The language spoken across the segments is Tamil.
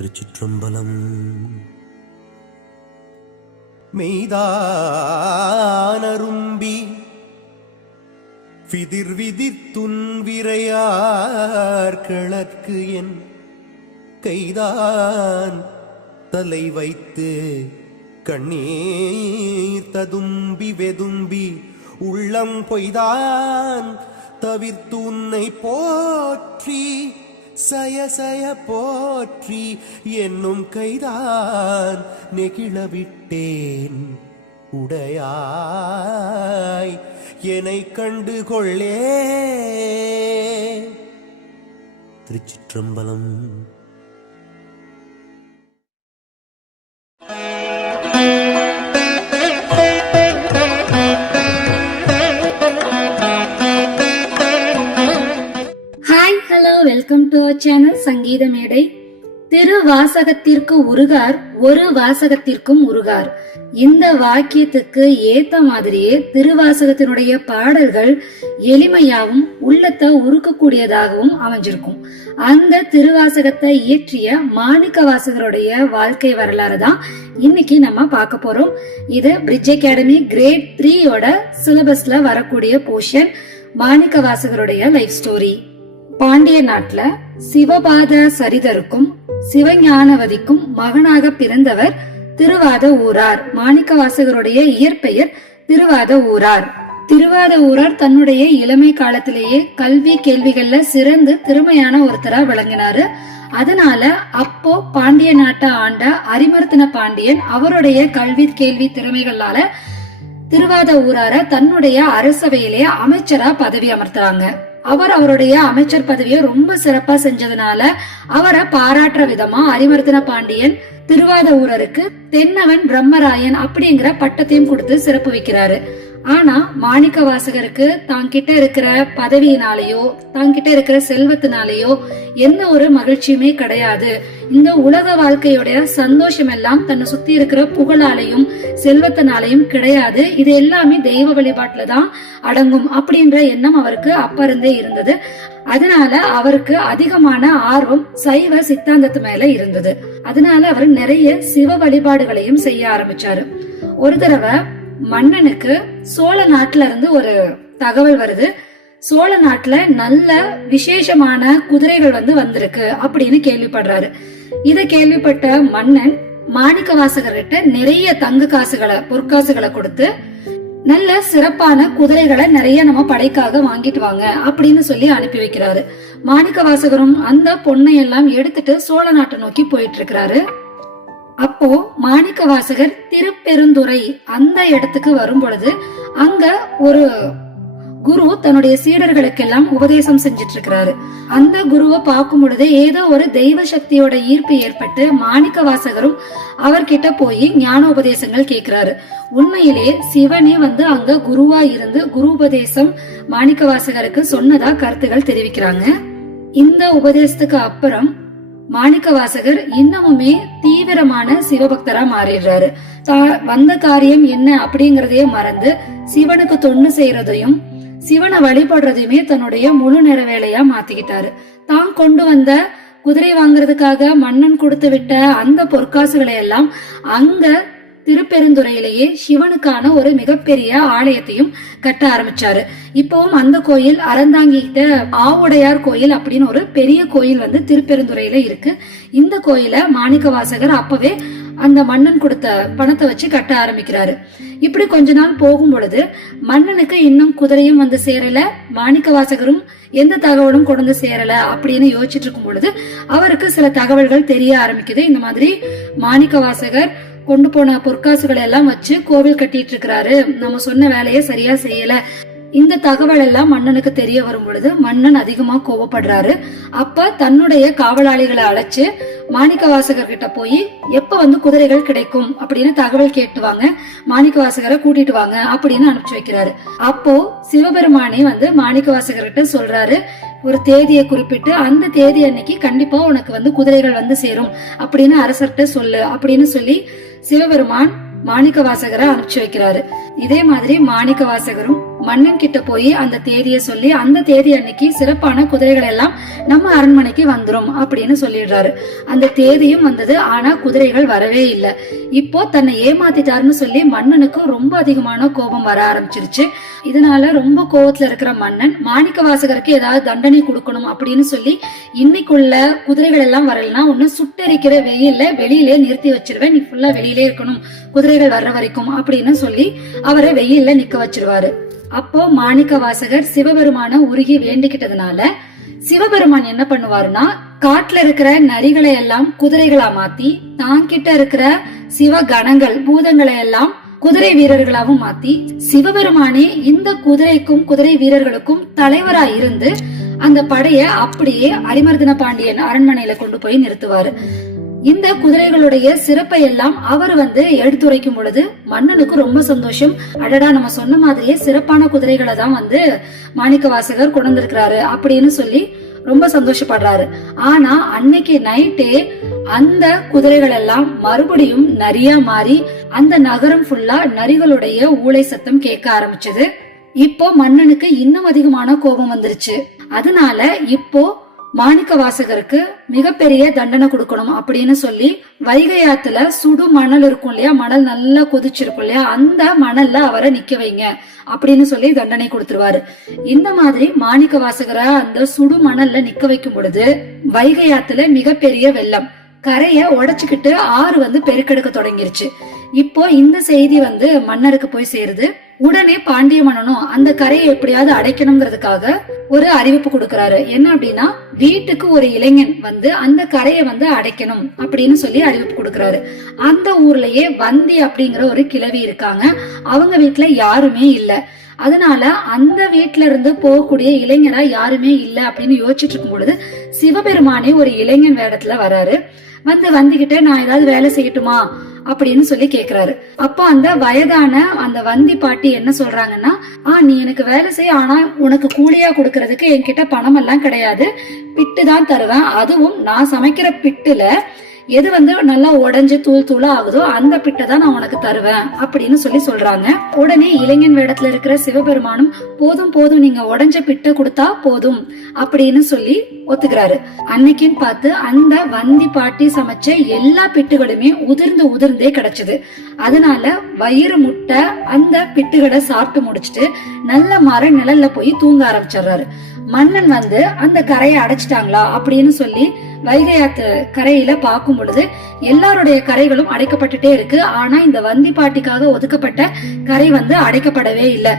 திருச்சிற்றம்பலம். மெய்தானரும்பி விதிர் விதிர்த்துன் விரையார் கிழக்கு என் கைதான் தலை வைத்து கண்ணீர் ததும்பி வெதும்பி உள்ளம் பொய்தான் தவிர்த்து உன்னை போற்றி சயசய போற்றி என்னும் கைதான் நெகிழவிட்டேன் உடையாய் என்னை கண்டு கொள்ளே. திருச்சிற்றம்பலம். வெல்கம் டு அவர் சேனல் சங்கீத மேடை. திருவாசகத்திற்கு உருகார், ஒரு வாசகத்திற்கும் உருகார். இந்த வாக்கியத்துக்கு ஏத்த மாதிரியே திருவாசகத்தினுடைய பாடல்கள் எளிமையாகவும் உள்ளத்தை உருக்கக்கூடியதாகவும் அமைஞ்சிருக்கும். அந்த திருவாசகத்தை இயற்றிய மாணிக்க வாசகருடைய வாழ்க்கை வரலாறு தான் இன்னைக்கு நம்ம பார்க்க போறோம். இது பிரிட்ஜ் அகாடமி கிரேட் 3யோட சிலபஸ்ல வரக்கூடிய போர்ஷன். மாணிக்க வாசகருடைய லைஃப் ஸ்டோரி. பாண்டிய நாட்டுல சிவபாத சரிதருக்கும் சிவஞானவதிக்கும் மகனாக பிறந்தவர் திருவாத ஊரார். மாணிக்க வாசகருடைய இயற்பெயர் திருவாத ஊரார். திருவாத ஊரார் தன்னுடைய இளமை காலத்திலேயே கல்வி கேள்விகள்ல சிறந்து திறமையான ஒருத்தரா விளங்கினாரு. அதனால அப்போ பாண்டிய நாட்டை ஆண்ட அரிமர்த்தன பாண்டியன் அவருடைய கல்வி கேள்வி திறமைகளால திருவாத ஊரார தன்னுடைய அரசவையிலே அமைச்சரா பதவி அமர்த்துறாங்க. அவர் அவருடைய அமைச்சர் பதவியை ரொம்ப சிறப்பா செஞ்சதுனால அவரை பாராட்டுற விதமா அரிமர்த்தன பாண்டியன் திருவாத ஊரருக்கு தென்னவன் பிரம்மராயன் அப்படிங்கிற பட்டத்தையும் கொடுத்து சிறப்பு வைக்கிறாரு. ஆனா மாணிக்க வாசகருக்கு தாங்கிட்ட இருக்கிற பதவியினாலேயோ தாங்கிட்ட இருக்கிற செல்வத்தினாலேயோ எந்த ஒரு மகிழ்ச்சியுமே கிடையாது. இந்த உலக வாழ்க்கையுடைய சந்தோஷம் எல்லாம் தன்னை சுத்தி இருக்கிற புகழாலையும் செல்வத்தினாலையும் கிடையாது. இது எல்லாமே தெய்வ வழிபாட்டுலதான் அடங்கும் அப்படின்ற எண்ணம் அவருக்கு அப்ப இருந்தே இருந்தது. அதனால அவருக்கு அதிகமான ஆர்வம் சைவ சித்தாந்தத்து மேல இருந்தது. அதனால அவர் நிறைய சிவ வழிபாடுகளையும் செய்ய ஆரம்பிச்சாரு. ஒரு தடவை மன்னனுக்கு சோழ நாட்டுல இருந்து ஒரு தகவல் வருது. சோழ நாட்டுல நல்ல விசேஷமான குதிரைகள் வந்திருக்கு அப்படின்னு கேள்விப்படுறாரு. இத கேள்விப்பட்ட மன்னன் மாணிக்க வாசகர்கிட்ட நிறைய தங்க காசுகளை பொற்காசுகளை கொடுத்து நல்ல சிறப்பான குதிரைகளை நிறைய நம்ம படைக்காக வாங்கிட்டு வாங்க அப்படின்னு சொல்லி அனுப்பி வைக்கிறாரு. மாணிக்க வாசகரும் அந்த பொண்ணை எல்லாம் எடுத்துட்டு சோழ நாட்டை நோக்கி போயிட்டு இருக்கிறாரு. அப்போ மாணிக்க வாசகர் திருப்பெருந்துறை அந்த இடத்துக்கு வரும் பொழுது அங்க ஒரு குரு தன்னுடைய சீடர்களுக்கெல்லாம் உபதேசம் செஞ்சிட்டு இருக்கிறாரு. அந்த குருவை பார்க்கும் பொழுது ஏதோ ஒரு தெய்வ சக்தியோட ஈர்ப்பு ஏற்பட்டு மாணிக்க வாசகரும் அவர்கிட்ட போய் ஞான உபதேசங்கள் கேட்கிறாரு. உண்மையிலே சிவனே அங்க குருவா இருந்து குரு உபதேசம் மாணிக்க வாசகருக்கு சொன்னதா கருத்துகள் தெரிவிக்கிறாங்க. இந்த உபதேசத்துக்கு அப்புறம் மாணிக்க வாசகர் இன்னமுமே தீவிரமான சிவபக்தரா மாறிடுறாரு. வந்த காரியம் என்ன அப்படிங்கறதையே மறந்து சிவனுக்கு தொண்டு செய்யறதையும் சிவனை வழிபடுறதையுமே தன்னுடைய முழு நேர வேலையா மாத்திக்கிட்டாரு. தான் கொண்டு வந்த குதிரை வாங்குறதுக்காக மன்னன் கொடுத்து விட்ட அந்த பொற்காசுகளை எல்லாம் அங்க திருப்பெருந்துறையிலேயே சிவனுக்கான ஒரு மிகப்பெரிய ஆலயத்தையும் கட்ட ஆரம்பிச்சாரு. இப்பவும் அந்த கோயில் அறந்தாங்கிட்ட ஆவுடையார் கோயில் அப்படின்னு ஒரு பெரிய கோயில் திருப்பெருந்துறையில இருக்கு. இந்த கோயில மாணிக்க வாசகர் அப்பவே அந்த மன்னன் கொடுத்த பணத்தை வச்சு கட்ட ஆரம்பிக்கிறாரு. இப்படி கொஞ்ச நாள் போகும் பொழுது மன்னனுக்கு இன்னும் குதிரையும் சேரல, மாணிக்க வாசகரும் எந்த தகவலும் கொண்டு சேரல அப்படின்னு யோசிச்சுட்டு இருக்கும் பொழுது அவருக்கு சில தகவல்கள் தெரிய ஆரம்பிக்குது. இந்த மாதிரி மாணிக்க வாசகர் கொண்டு போன பொற்காசுகளை எல்லாம் வச்சு கோவில் கட்டிட்டு இருக்கிறாரு, நம்ம சொன்ன வேலையை சரியா செய்யல. இந்த தகவல் எல்லாம் மன்னனுக்கு தெரிய வரும் பொழுது மன்னன் அதிகமா கோபப்படுறாரு. அப்ப தன்னுடைய காவலாளிகளை அழைச்சு மாணிக்க வாசகர் கிட்ட போய் எப்ப குதிரைகள் கிடைக்கும் அப்படின்னு தகவல் கேட்டுவாங்க, மாணிக்க வாசகரை கூட்டிட்டு வாங்க அப்படின்னு அனுப்பிச்சு வைக்கிறாரு. அப்போ சிவபெருமானே மாணிக்க வாசகர் கிட்ட சொல்றாரு, ஒரு தேதியை குறிப்பிட்டு அந்த தேதி அன்னைக்கு கண்டிப்பா உனக்கு குதிரைகள் சேரும் அப்படின்னு அரசர்கிட்ட சொல்லு அப்படின்னு சொல்லி சிவபெருமான் மாணிக்க வாசகரை அனுப்பிச்சு வைக்கிறாரு. இதே மாதிரி மாணிக்க வாசகரும் மன்னன் கிட்ட போய் அந்த தேதியை சொல்லி அந்த தேதி அன்னைக்கு சிறப்பான குதிரைகள் எல்லாம் நம்ம அரண்மனைக்கு வந்துரும் அப்படின்னு சொல்லிடுறாரு. அந்த தேதியும் வந்தது. ஆனா குதிரைகள் வரவே இல்லை. இப்போ தன்னை ஏமாத்திட்டாருன்னு சொல்லி மன்னனுக்கு ரொம்ப அதிகமான கோபம் வர ஆரம்பிச்சிருச்சு. இதனால ரொம்ப கோபத்துல இருக்கிற மன்னன் மாணிக்க வாசகருக்கு ஏதாவது தண்டனை கொடுக்கணும் அப்படின்னு சொல்லி இன்னைக்குள்ள குதிரைகள் எல்லாம் வரலன்னா ஒன்னு சுட்டெரிக்கிற வெயில்ல வெளியிலே நிறுத்தி வச்சிருவேன், நீ ஃபுல்லா வெளியிலே இருக்கணும் குதிரைகள் வர்ற வரைக்கும் அப்படின்னு சொல்லி அவரை வெயில்ல நிக்க வச்சிருவாரு. அப்போ மாணிக்க வாசகர் சிவபெருமான உருகி வேண்டிக்கிட்டதுனால சிவபெருமான் என்ன பண்ணுவாருன்னா காட்டுல இருக்கிற நரிகளை எல்லாம் குதிரைகளா மாத்தி தான் கிட்ட இருக்கிற சிவகணங்கள் பூதங்களை எல்லாம் குதிரை வீரர்களாவும் மாத்தி சிவபெருமானே இந்த குதிரைக்கும் குதிரை வீரர்களுக்கும் தலைவரா இருந்து அந்த படைய அப்படியே அரிமர்தன பாண்டியன் அரண்மனையில கொண்டு போய் நிறுத்துவாரு. இந்த குதிரைகளுடைய சிறப்பை எல்லாம் அவர் எடுத்துரைக்கும் பொழுது மன்னனுக்கு ரொம்ப சந்தோஷம். அடடா, நம்ம சொன்ன மாதிரியே சிறப்பான குதிரைகளை தான் மாணிக்க வாசகர் கொண்டு வந்திருக்கிறாரு அப்படின்னு சொல்லி ரொம்ப சந்தோஷப்படுறாரு. ஆனா அன்னைக்கு நைட்டே அந்த குதிரைகள் எல்லாம் மறுபடியும் நரியா மாறி அந்த நகரம் ஃபுல்லா நரிகளுடைய ஊளை சத்தம் கேட்க ஆரம்பிச்சது. இப்போ மன்னனுக்கு இன்னும் அதிகமான கோபம் வந்துருச்சு. அதனால இப்போ மாணிக்க வாசகருக்கு மிகப்பெரிய தண்டனை கொடுக்கணும் அப்படின்னு சொல்லி வைகை ஆத்துல சுடு மணல் இருக்கும் இல்லையா, மணல் நல்லா கொதிச்சிருக்கும் இல்லையா, அந்த மணல்ல அவரை நிக்க வைங்க அப்படின்னு சொல்லி தண்டனை கொடுத்துருவாரு. இந்த மாதிரி மாணிக்க வாசகரை அந்த சுடு மணல்ல நிக்க வைக்கும் பொழுது வைகை ஆத்துல மிகப்பெரிய வெள்ளம் கரைய உடைச்சுக்கிட்டு ஆறு பெருக்கெடுக்க தொடங்கிருச்சு. இப்போ இந்த செய்தி மன்னருக்கு போய் சேருது. உடனே பாண்டிய மன்னனும் அந்த கரையை எப்படியாவது அடைக்கணுங்கிறதுக்காக ஒரு அறிவிப்பு கொடுக்கறாரு. என்ன அப்படின்னா, வீட்டுக்கு ஒரு இளைஞன் அந்த கரையை அடைக்கணும் அப்படின்னு சொல்லி அறிவிப்பு கொடுக்கறாரு. அந்த ஊர்லயே வந்தி அப்படிங்கிற ஒரு கிழவி இருக்காங்க. அவங்க வீட்டுல யாருமே இல்ல. அதனால அந்த வீட்டுல இருந்து போகக்கூடிய இளைஞரா யாருமே இல்ல அப்படின்னு யோசிச்சுட்டு இருக்கும் பொழுது சிவபெருமானே ஒரு இளைஞன் வேடத்துல வராரு. வந்துகிட்ட நான் ஏதாவது வேலை செய்யட்டுமா அப்படின்னு சொல்லி கேக்குறாரு. அப்போ அந்த வயதான அந்த வந்தி பாட்டி என்ன சொல்றாங்கன்னா, நீ எனக்கு வேலை செய்ய, ஆனா உனக்கு கூலியா கொடுக்கறதுக்கு என்கிட்ட பணம் எல்லாம் கிடையாது, பிட்டு தான் தருவேன். அதுவும் நான் சமைக்கிற பிட்டுல எது நல்லா உடைஞ்சு தூள் தூளா ஆகுதோ அந்த பிட்டை தான் நான் உனக்கு தருவேன் அப்படின்னு சொல்லி சொல்றாங்க. உடனே இளைஞன் வேடத்துல இருக்கிற சிவபெருமானும் போதும் போதும், நீங்க உடைஞ்ச பிட்டை கொடுத்தா போதும் அப்படின்னு சொல்லி ஒத்துக்கிறாரு. அன்னைக்குன்னு பார்த்து அந்த வந்தி பாட்டி சமைச்ச எல்லா பிட்டுகளுமே உதிர்ந்தே கிடைச்சது. அதனால வயிறு முட்டை அந்த பிட்டுகளை சாப்பிட்டு முடிச்சுட்டு நல்ல மர நிழல்ல போய் தூங்க ஆரம்பிச்சிடுறாரு. மன்னன் அந்த கரையை அடைச்சிட்டாங்களா அப்படின்னு சொல்லி வைகை ஆத்து கரையில பாக்கும் பொழுது எல்லாருடைய கரைகளும் அடைக்கப்பட்டுட்டே இருக்கு. ஆனா இந்த வந்தி பாட்டிக்காக ஒதுக்கப்பட்ட கரை அடைக்கப்படவே இல்லை.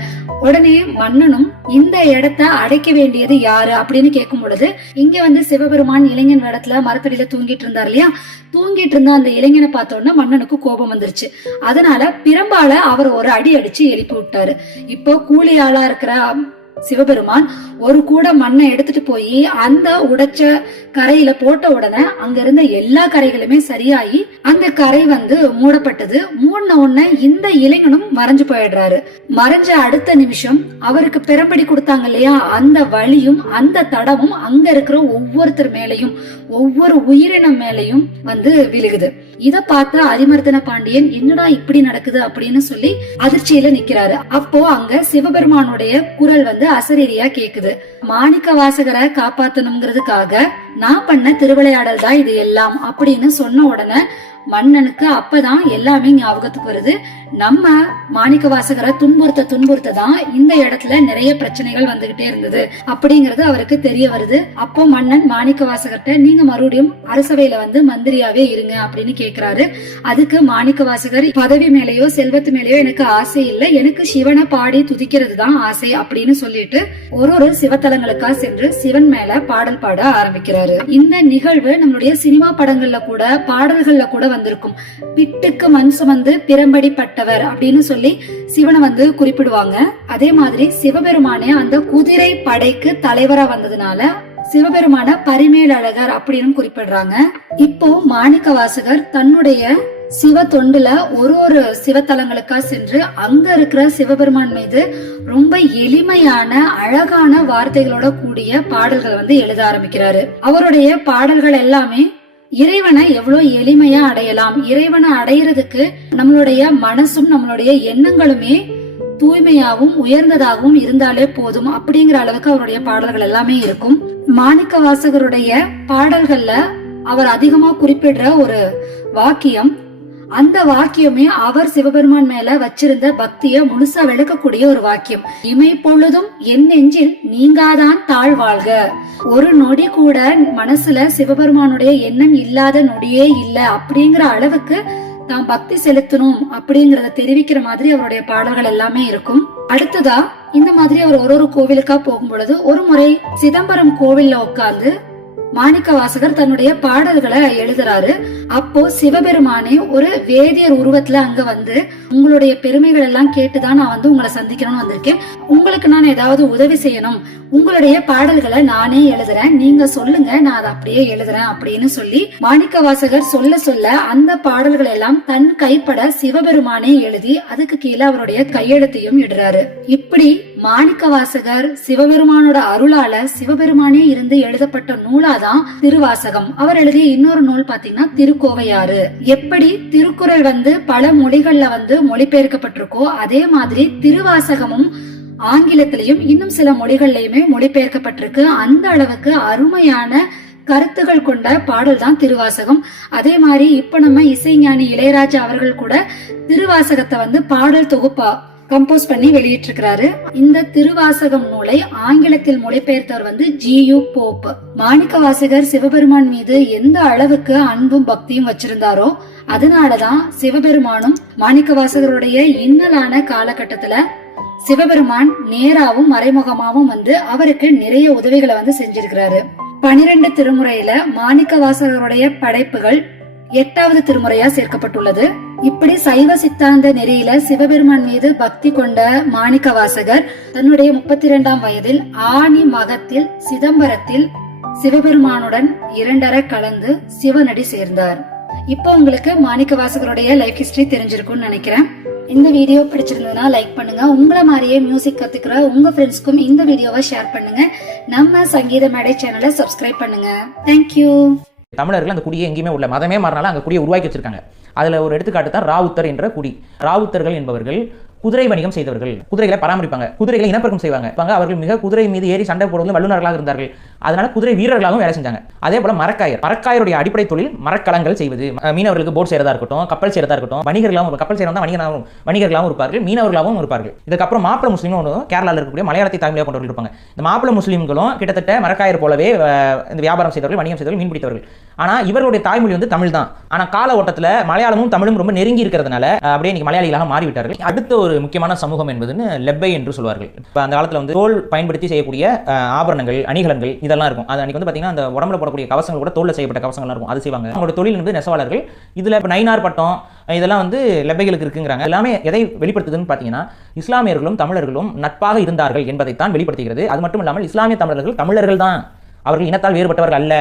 உடனே மன்னனும் இந்த இடத்த அடைக்க வேண்டியது யாரு அப்படின்னு கேட்கும் பொழுது இங்க சிவபெருமான் இளைஞன் இடத்துல மரத்தடியில தூங்கிட்டு இருந்தார் இல்லையா, தூங்கிட்டு இருந்த அந்த இளைஞனை பார்த்தோன்னா மன்னனுக்கு கோபம் வந்துருச்சு. அதனால பிரம்பால அவர் ஒரு அடி அடிச்சு எழுப்பி விட்டாரு. இப்போ கூலி ஆளா இருக்கிற சிவபெருமான் ஒரு கூட மண்ணை எடுத்துட்டு போய் அந்த உடைச்ச கரையில போட்ட உடனே அங்க இருந்த எல்லா கரைகளுமே சரியாயி அந்த கரை மூடப்பட்டது. மூடின உடனே இந்த இளைஞனும் மறைஞ்சு போயிடுறாரு. மறைஞ்ச அடுத்த நிமிஷம் அவருக்கு பெரும்படி கொடுத்தாங்க இல்லையா, அந்த வலியும் அந்த தடமும் அங்க இருக்கிற ஒவ்வொருத்தர் மேலையும் ஒவ்வொரு உயிரினம் மேலையும் விழுகுது. இத பார்த்த அரிமர்தன பாண்டியன் என்னடா இப்படி நடக்குது அப்படின்னு சொல்லி அதிர்ச்சியில நிக்கிறாரு. அப்போ அங்க சிவபெருமானுடைய குரல் அசரீரியா கேக்குது. மாணிக்க வாசகரை காப்பாத்தணுங்கிறதுக்காக நான் பண்ண திருவிளையாடல் தான் இது எல்லாம் அப்படின்னு சொன்ன உடனே மன்னனுக்கு அப்பதான் எல்லாமே ஞாபகத்துக்கு வருது. நம்ம மாணிக்க வாசகரை துன்புறுத்த தான் இந்த இடத்துல நிறைய பிரச்சனைகள் வந்துகிட்டே இருந்தது அப்படிங்கறது அவருக்கு தெரிய வருது. அப்போ மன்னன் மாணிக்க வாசகர்கிட்ட நீங்க மறுபடியும் அரசவையில மந்திரியாவே இருங்க அப்படின்னு கேக்குறாரு. அதுக்கு மாணிக்க வாசகர் பதவி மேலேயோ செல்வத்து மேலேயோ எனக்கு ஆசை இல்லை, எனக்கு சிவனை பாடி துதிக்கிறது தான் ஆசை அப்படின்னு சொல்லிட்டு ஒரு சிவத்தலங்களுக்கா சென்று சிவன் மேல பாடல் பாட ஆரம்பிக்கிறாரு. இந்த நிகழ்வு நம்மளுடைய சினிமா படங்கள்ல கூட பாடல்கள்ல கூட வந்திருக்கும். பிட்டுக்கு மண் சுமந்து பிரம்படி பட்டவர் அப்படின்னு சொல்லி சிவனை குறிப்பிடுவாங்க. அதே மாதிரி சிவபெருமானே அந்த குதிரை படைக்கு தலைவரா வந்ததுனால சிவபெருமான பரிமேலழகர் அப்படின்னு குறிப்பிடுறாங்க. இப்போ மாணிக்க வாசகர் தன்னுடைய சிவ தொண்டுல ஒரு சிவத்தலங்களுக்கா சென்று அங்க இருக்கிற சிவபெருமான் மீது ரொம்ப எளிமையான அழகான வார்த்தைகளோட கூடிய பாடல்கள் எழுத ஆரம்பிக்கிறாரு. அவருடைய பாடல்கள் எல்லாமே இறைவனை எவ்வளவு எளிமையா அடையலாம், இறைவனை அடையிறதுக்கு நம்மளுடைய மனசும் நம்மளுடைய எண்ணங்களுமே தூய்மையாகவும் உயர்ந்ததாகவும் இருந்தாலே போதும் அப்படிங்கிற அளவுக்கு அவருடைய பாடல்கள் எல்லாமே இருக்கும். மாணிக்க வாசகருடைய பாடல்கள்ல அவர் அதிகமா குறிப்பிடுற ஒரு வாக்கியம், அந்த வாக்கியமே அவர் சிவபெருமான் மேல வச்சிருந்த பக்திய முழுசா விளக்கக்கூடிய ஒரு வாக்கியம். இமை பொழுதும் என் நெஞ்சில் நீங்காதான் தாழ்வாழ்க. ஒரு நொடி கூட மனசுல சிவபெருமானுடைய எண்ணம் இல்லாத நொடியே இல்ல அப்படிங்கிற அளவுக்கு தான் பக்தி செலுத்தணும் அப்படிங்கறத தெரிவிக்கிற மாதிரி அவருடைய பாடல்கள் எல்லாமே இருக்கும். அடுத்ததா இந்த மாதிரி அவர் ஒரு கோவிலுக்கா போகும் பொழுது ஒரு முறை சிதம்பரம் கோவில்ல உட்கார்ந்து மாணிக்க வாசகர் தன்னுடைய பாடல்களை எழுதுறாரு. அப்போ சிவபெருமானே ஒரு வேதியர் உருவத்துல அங்க வந்து, உங்களுடைய பெருமைகள் எல்லாம் கேட்டுதான் நான் வந்து உங்களை சந்திக்கணும்னு வந்திருக்கேன், உங்களுக்கு நான் ஏதாவது உதவி செய்யணும், உங்களுடைய பாடல்களை நானே எழுதுறேன், நீங்க சொல்லுங்க நான் அதை அப்படியே எழுதுறேன் அப்படின்னு சொல்லி மாணிக்க வாசகர் சொல்ல சொல்ல அந்த பாடல்கள் எல்லாம் தன் கைப்பட சிவபெருமானே எழுதி அதுக்கு கீழே அவருடைய கையெழுத்தையும் இடுறாரு. இப்படி மாணிக்க வாசகர் சிவபெருமானோட அருளால சிவபெருமானே இருந்து எழுதப்பட்ட நூலாதான் திருவாசகம். அவர் எழுதிய இன்னொரு நூல் பாத்தீங்கன்னா திருக்கோவையாறு. எப்படி திருக்குறள் வந்து பல மொழிகள்ல வந்து மொழிபெயர்க்கப்பட்டிருக்கோ அதே மாதிரி திருவாசகமும் ஆங்கிலத்திலையும் இன்னும் சில மொழிகள்லயுமே மொழிபெயர்க்கப்பட்டிருக்கு. அந்த அளவுக்கு அருமையான கருத்துகள் கொண்ட பாடல் தான் திருவாசகம். அதே மாதிரி இப்ப நம்ம இசைஞானி இளையராஜா அவர்கள் கூட திருவாசகத்தை வந்து பாடல் தொகுப்பா கம்போஸ் பண்ணி வெளியிட்டிருக்கிறாரு. இந்த திருவாசகம் நூலை ஆங்கிலத்தில் மொழிபெயர்த்தவர் வந்து G.U. போப். மாணிக்க வாசகர் சிவபெருமான் மீது எந்த அளவுக்கு அன்பும் பக்தியும் வச்சிருந்தாரோ அதனாலதான் சிவபெருமானும் மாணிக்க வாசகருடைய இன்னலான காலகட்டத்துல சிவபெருமான் நேராவும் மறைமுகமாவும் வந்து அவருக்கு நிறைய உதவிகளை வந்து செஞ்சிருக்கிறாரு. 12 திருமுறையில மாணிக்க வாசகருடைய படைப்புகள் 8வது திருமுறையா சேர்க்கப்பட்டுள்ளது. இப்படி சைவ சித்தாந்த நெறியில சிவபெருமான் மீது பக்தி கொண்ட மாணிக்க வாசகர் தன்னுடைய 32ஆம் வயதில் ஆனி மகத்தில் சிதம்பரத்தில் சிவபெருமானுடன் 2 கலந்து சிவனடி சேர்ந்தார். இப்போ உங்களுக்கு மாணிக்க வாசகருடைய லைஃப் ஹிஸ்டரி தெரிஞ்சிருக்கும்னு நினைக்கிறேன். இந்த வீடியோ பிடிச்சிருந்ததுன்னா லைக் பண்ணுங்க. உங்களை மாதிரியே மியூசிக் கத்துக்கிற உங்க ஃப்ரெண்ட்ஸ்க்கும் இந்த வீடியோவை ஷேர் பண்ணுங்க. நம்ம சங்கீத மேடை சேனலை சப்ஸ்கிரைப் பண்ணுங்க. தேங்க்யூ. தமிழர்கள் அந்த குடியை எங்கேயுமே உள்ள மதமே மாறினாலும் அங்கே குடியை உருவாக்கி வச்சிருக்காங்க. அதில் ஒரு எடுத்துக்காட்டு தான் ராவுத்தர் என்ற குடி. ராவுத்தர்கள் என்பவர்கள் குதிரை வணிகம் செய்தவர்கள். குதிரைகளை பராமரிப்பாங்க, குதிரைகளை இனப்பெருக்கம் செய்வாங்க. அவர்கள் மிக குதிரை மீது ஏறி சண்டை போடுவதில் வல்லுநர்களாக இருந்தார்கள். அதனால குதிரை வீரர்களாகவும் வேலை செஞ்சாங்க. அதே போல மரக்காயருடைய அடிப்படை தொழில் மரக்கலங்கள் செய்வது. மீனவர்களுக்கு போட் செய்யறதா இருக்கட்டும், கப்பல் செய்யறதா இருக்கட்டும், வணிகர்களாகவும் கப்பல் செய்யறதா வணிகர்களாகவும் இருப்பார்கள், மீனவர்களாகவும் இருப்பார்கள். இதுக்கப்புறம் மாப்பிள முஸ்லீம் கேரளாவில் இருக்கக்கூடிய மலையாளத்தை தாய்மொழியாக கொண்டவர்கள் இருப்பாங்க. இந்த மாப்பிள முஸ்லீம்களும் கிட்டத்தட்ட மரக்காயர் போலவே இந்த வியாபாரம் செய்தவர்கள், வணிகம் செய்தவர்கள், மீன் பிடித்தவர்கள். ஆனா இவர்களுடைய தாய்மொழி வந்து தமிழ் தான். ஆனா கால ஓட்டத்தில் மலையாளமும் தமிழும் ரொம்ப நெருங்கி இருக்கிறதுனால அப்படியே இன்னைக்கு மலையாளிகளாக மாறிவிட்டார்கள். அடுத்த ஒரு முக்கியமான சமூகம் என்பதுன்னு லெப்பை என்று சொல்வார்கள். இப்போ அந்த காலத்தில் வந்து தோல் பயன்படுத்தி செய்யக்கூடிய ஆபரணங்கள், அணிகலன்கள் இதெல்லாம் இருக்கும். அது அன்னைக்கு வந்து பார்த்தீங்கன்னா அந்த உடம்புல போடக்கூடிய கவசங்கள் கூட தோல்ல செய்யப்பட்ட கவசங்கள்லாம் இருக்கும். அது செய்வாங்க. அவங்களோட தொழில் என்பது நெசவாளர்கள். இதில் இப்போ நைனார் பட்டம் இதெல்லாம் வந்து லெப்பைகளுக்கு இருக்குங்கிறாங்க. எல்லாமே எதை வெளிப்படுத்துதுன்னு பார்த்தீங்கன்னா இஸ்லாமியர்களும் தமிழர்களும் நட்பாக இருந்தார்கள் என்பதைத்தான் வெளிப்படுத்துகிறது. அது மட்டும் இல்லாமல் இஸ்லாமிய தமிழர்கள் தமிழர்கள் தான், அவர்கள் இனத்தால் வேறுபட்டவர்கள் அல்ல.